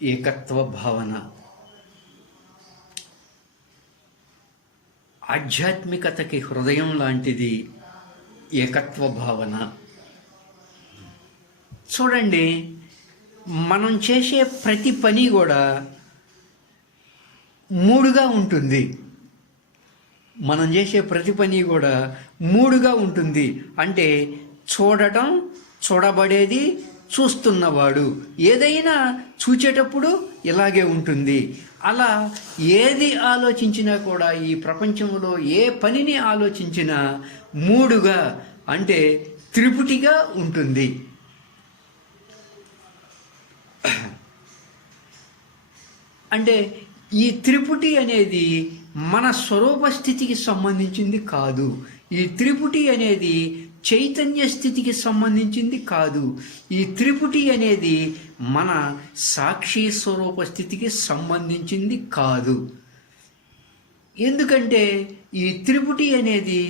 ఏకత్వ భావన, ఆధ్యాత్మికతకి హృదయం లాంటిది ఏకత్వ భావన. చూడండి, మనం చేసే ప్రతి పని కూడా మూడుగా ఉంటుంది. మనం చేసే ప్రతి పని కూడా మూడుగా ఉంటుంది. అంటే చూడటం, చూడబడేది, చూస్తున్నవాడు. ఏదైనా చూచేటప్పుడు ఇలాగే ఉంటుంది. అలా ఏది ఆలోచించినా కూడా, ఈ ప్రపంచంలో ఏ పనిని ఆలోచించినా మూడుగా అంటే త్రిపుటిగా ఉంటుంది. అంటే ఈ త్రిపుటి అనేది మన స్వరూప స్థితికి సంబంధించింది కాదు. ఈ త్రిపుటి అనేది చైతన్య స్థితికి సంబంధించింది కాదు. ఈ త్రిపుటి అనేది మన సాక్షి స్వరూప స్థితికి సంబంధించింది కాదు. ఎందుకంటే ఈ త్రిపుటి అనేది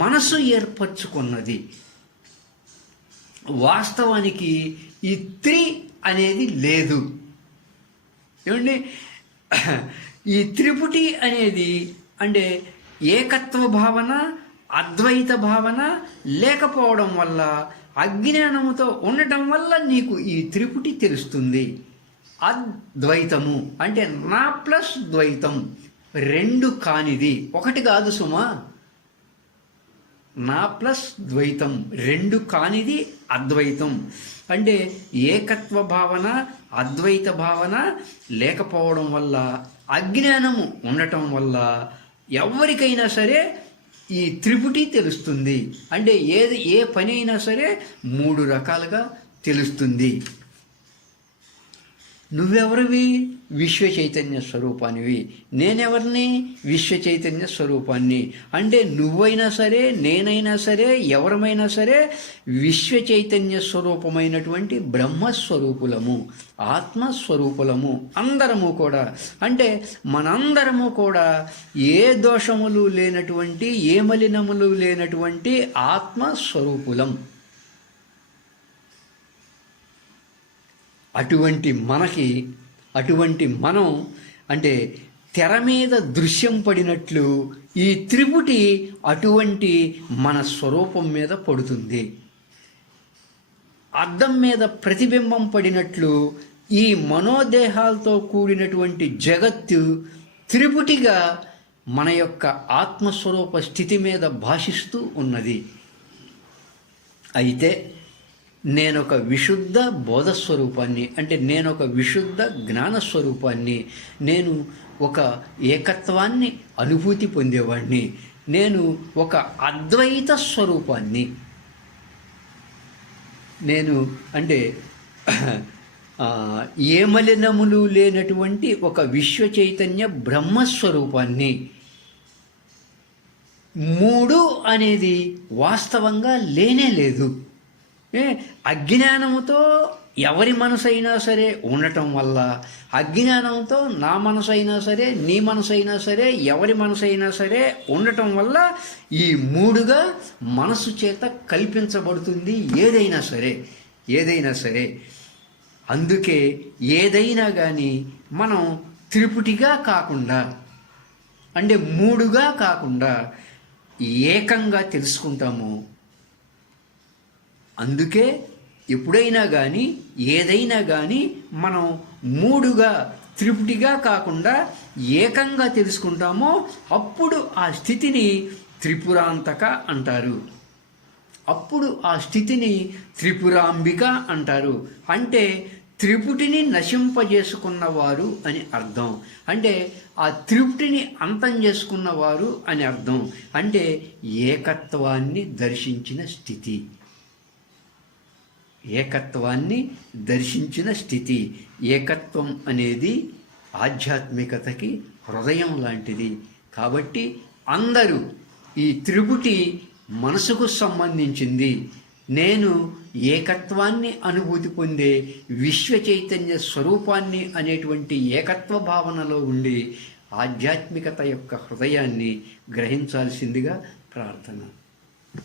మనసు ఏర్పరచుకున్నది. వాస్తవానికి ఈ త్రి అనేది లేదు. ఏమండి, ఈ త్రిపుటి అనేది అంటే ఏకత్వ భావన, అద్వైత భావన లేకపోవడం వల్ల, అజ్ఞానముతో ఉండటం వల్ల నీకు ఈ త్రిపుటి తెలుస్తుంది. అద్వైతము అంటే నా ప్లస్ ద్వైతం, రెండు కానిది. ఒకటి కాదు సుమా, నా ప్లస్ ద్వైతం, రెండు కానిది అద్వైతం. అంటే ఏకత్వ భావన, అద్వైత భావన లేకపోవడం వల్ల, అజ్ఞానము ఉండటం వల్ల ఎవరికైనా సరే ఈ త్రిపుటి తెలుస్తుంది. అంటే ఏ పని అయినా సరే మూడు రకాలుగా తెలుస్తుంది. నువ్వెవరివి? విశ్వ చైతన్య స్వరూపానివి. నేనెవరిని? విశ్వ చైతన్య స్వరూపాన్ని. అంటే నువ్వైనా సరే, నేనైనా సరే, ఎవరమైనా సరే విశ్వ చైతన్య స్వరూపమైనటువంటి బ్రహ్మస్వరూపులము, ఆత్మస్వరూపులము అందరము కూడా. అంటే మనందరము కూడా ఏ దోషములు లేనటువంటి, ఏ మలినములు లేనటువంటి ఆత్మస్వరూపులం. అటువంటి మనం అంటే తెర మీద దృశ్యం పడినట్లు ఈ త్రిపుటి అటువంటి మన స్వరూపం మీద పడుతుంది. అద్దం మీద ప్రతిబింబం పడినట్లు ఈ మనోదేహాలతో కూడినటువంటి జగత్తు త్రిపుటిగా మన యొక్క ఆత్మస్వరూప స్థితి మీద భాషిస్తూ ఉన్నది. అయితే నేనొక విశుద్ధ బోధస్వరూపాన్ని, అంటే నేనొక విశుద్ధ జ్ఞానస్వరూపాన్ని, నేను ఒక ఏకత్వాన్ని అనుభూతి పొందేవాడిని, నేను ఒక అద్వైత స్వరూపాన్ని. నేను అంటే ఏ మలినములు లేనటువంటి ఒక విశ్వ చైతన్య బ్రహ్మస్వరూపాన్ని. మూడు అనేది వాస్తవంగా లేనే లేదు. అజ్ఞానముతో ఎవరి మనసు అయినా సరే ఉండటం వల్ల, అజ్ఞానంతో నా మనసు అయినా సరే, నీ మనసు అయినా సరే, ఎవరి మనసు అయినా సరే ఉండటం వల్ల ఈ మూడుగా మనసు చేత కల్పించబడుతుంది ఏదైనా సరే. అందుకే ఏదైనా కానీ మనం త్రిపుటిగా కాకుండా, అంటే మూడుగా కాకుండా ఏకంగా తెలుసుకుంటాము. అందుకే ఎప్పుడైనా కానీ, ఏదైనా కానీ మనం మూడుగా, త్రిపుటిగా కాకుండా ఏకంగా తెలుసుకుంటామో అప్పుడు ఆ స్థితిని త్రిపురాంతక అంటారు. అప్పుడు ఆ స్థితిని త్రిపురాంబిక అంటారు. అంటే త్రిపుటిని నశింపజేసుకున్నవారు అని అర్థం. అంటే ఆ త్రిపుటిని అంతం చేసుకున్నవారు అని అర్థం. అంటే ఏకత్వాన్ని దర్శించిన స్థితి, ఏకత్వాన్ని దర్శించిన స్థితి. ఏకత్వం అనేది ఆధ్యాత్మికతకి హృదయం లాంటిది. కాబట్టి అందరూ ఈ త్రిపుటి మనసుకు సంబంధించింది. నేను ఏకత్వాన్ని అనుభూతి పొందే విశ్వ చైతన్య స్వరూపాన్ని అనేటువంటి ఏకత్వ భావనలో ఉండి ఆధ్యాత్మికత యొక్క హృదయాన్ని గ్రహించాల్సిందిగా ప్రార్థన.